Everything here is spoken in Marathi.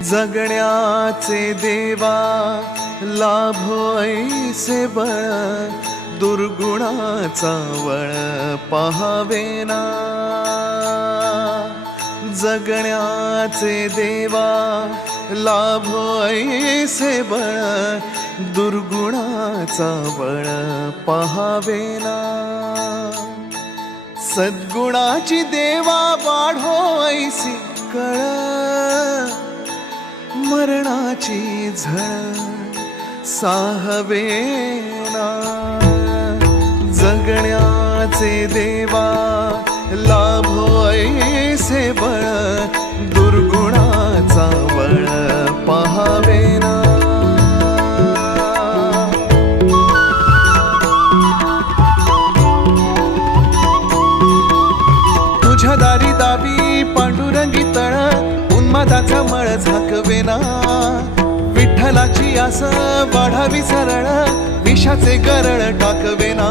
जगण्याचे देवा लाभो ऐसे बळ, दुर्गुणाचा वळ पाहावेना। जगण्याचे देवा लाभो ऐसे बळ, दुर्गुणाचा बळ पाहावेना। सद्गुणाची देवा वाढो ऐसी कळ, मरणाची झळ साहवेना। जगण्याचे देवा लाभो ऐसे बळ, दुर्गुणाचा बळ पाहावेना। तुझ्या दारी दावी पांडुरंगी तळ, उन्मादाचा मळ झाकवेना। विठ्ठलाची आस वाढावी सरळ, विषाचे गरळ टाकवेना।